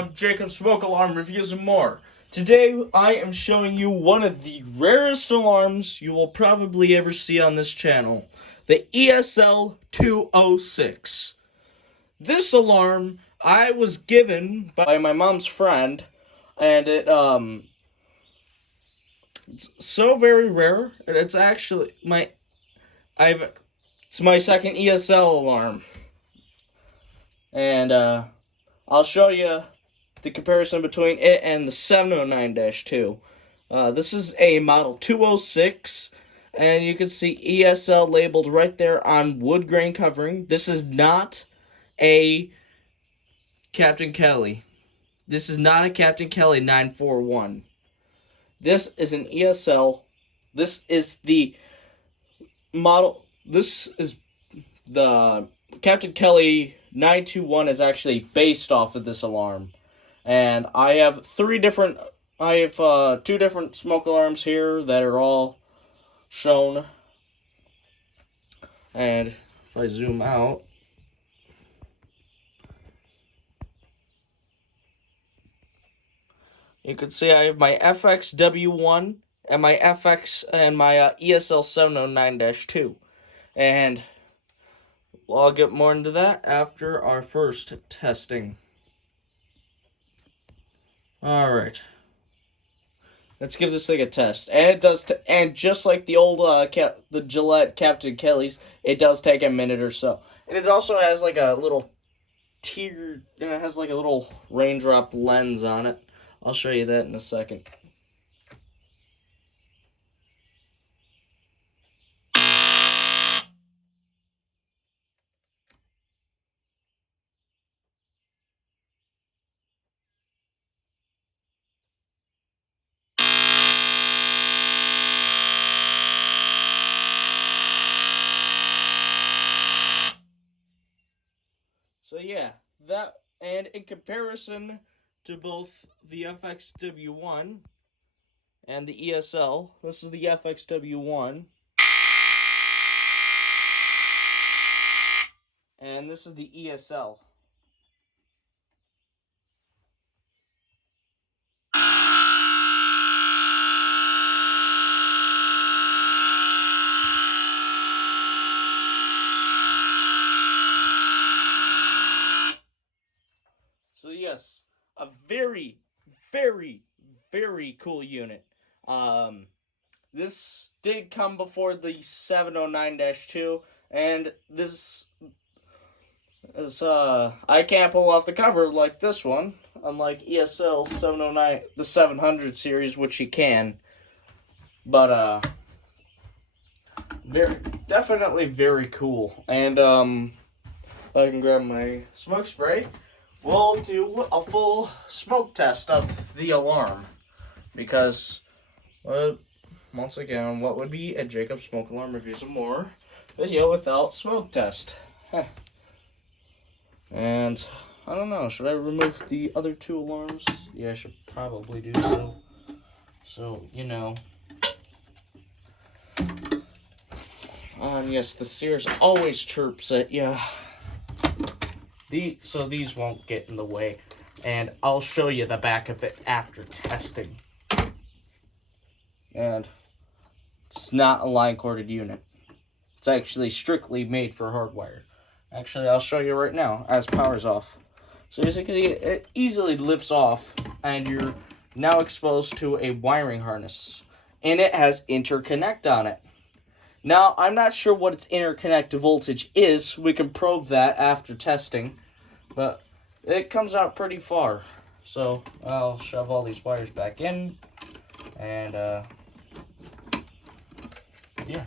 from Jacob Smoke Alarm Reviews and more. Today I am showing you one of the rarest alarms you will probably ever see on this channel, the ESL 206. This alarm I was given by my mom's friend, and it's so very rare, and it's actually it's my second ESL alarm. And I'll show you the comparison between it and the 709-2. This is a model 206, and you can see ESL labeled right there on wood grain covering. This is not a Captain Kelly. This is not a Captain Kelly 941. This is an ESL. This is the model. This is the Captain Kelly 921 is actually based off of this alarm. And I have two different smoke alarms here that are all shown. And if I zoom out, you can see I have my FXW1 and my ESL 709-2. And I'll get more into that after our first testing. Alright. Let's give this thing a test. And it does, and just like the old the Gillette Captain Kelly's, it does take a minute or so. And it also has like a little it has like a little raindrop lens on it. I'll show you that in a second. So yeah, that, and in comparison to both the FXW1 and the ESL, this is the FXW1, and this is the ESL. So yes, a very, very, very cool unit. This did come before the 709-2, and this is, I can't pull off the cover like this one, unlike ESL 709, the 700 series, which you can. But, definitely very cool. And, if I can grab my smoke spray, we'll do a full smoke test of the alarm. Because, once again, what would be a Jacob Smoke Alarm Reviews and More video without smoke test? And, I don't know, should I remove the other two alarms? Yeah, I should probably do so. So, you know. Yes, the Sears always chirps at you. So these won't get in the way. And I'll show you the back of it after testing. And it's not a line-corded unit. It's actually strictly made for hardwire. Actually, I'll show you right now as power's off. So as you can see, it easily lifts off, and you're now exposed to a wiring harness. And it has interconnect on it. Now, I'm not sure what its interconnect voltage is. We can probe that after testing. But it comes out pretty far. So I'll shove all these wires back in. And, yeah,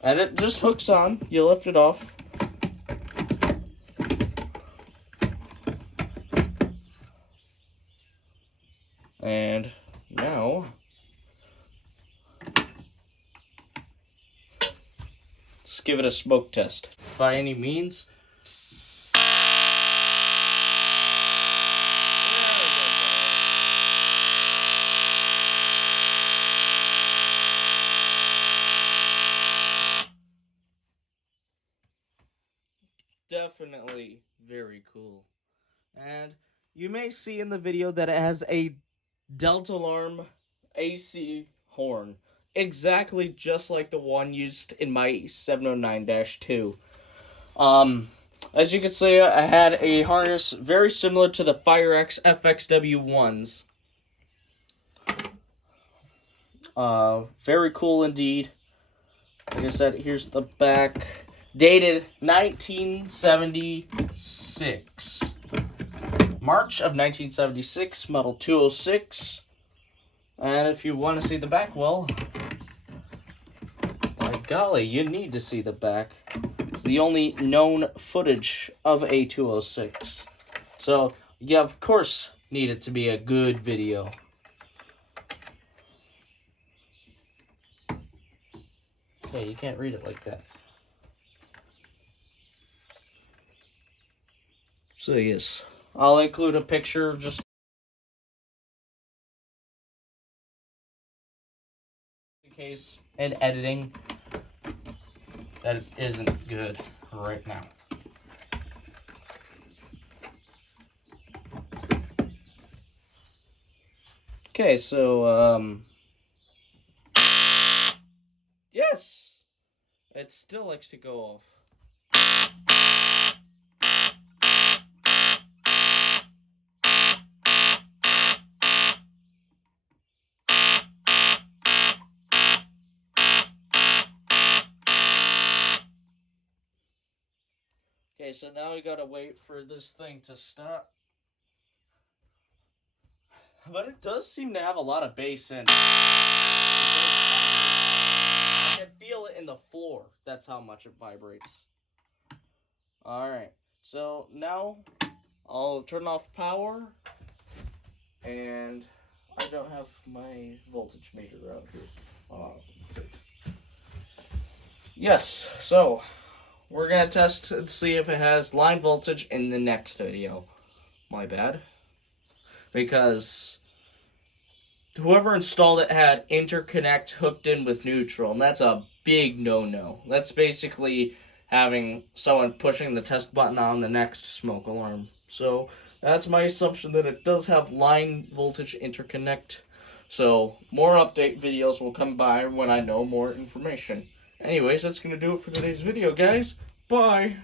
and it just hooks on. You lift it off. And now, let's give it a smoke test. By any means. definitely very cool. And you may see in the video that it has a delta alarm AC horn, exactly just like the one used in my 709-2. As you can see, I had a harness very similar to the FireX FXW1s. Very cool indeed. Like I said, here's the back. Dated 1976. March of 1976, model 206. And if you want to see the back, well, by golly, you need to see the back. It's the only known footage of a 206. So, you of course need it to be a good video. Okay, you can't read it like that. So yes, I'll include a picture just in case in editing that it isn't good right now. Okay, so yes, it still likes to go off. Okay, so now we gotta wait for this thing to stop. But it does seem to have a lot of bass in it. I can feel it in the floor. That's how much it vibrates. Alright, so now I'll turn off power. And I don't have my voltage meter out here. Yes, so we're gonna test and see if it has line voltage in the next video. My bad. Because whoever installed it had interconnect hooked in with neutral, and that's a big no-no. That's basically having someone pushing the test button on the next smoke alarm. So that's my assumption that it does have line voltage interconnect. So more update videos will come by when I know more information. Anyways, that's going to do it for today's video, guys. Bye!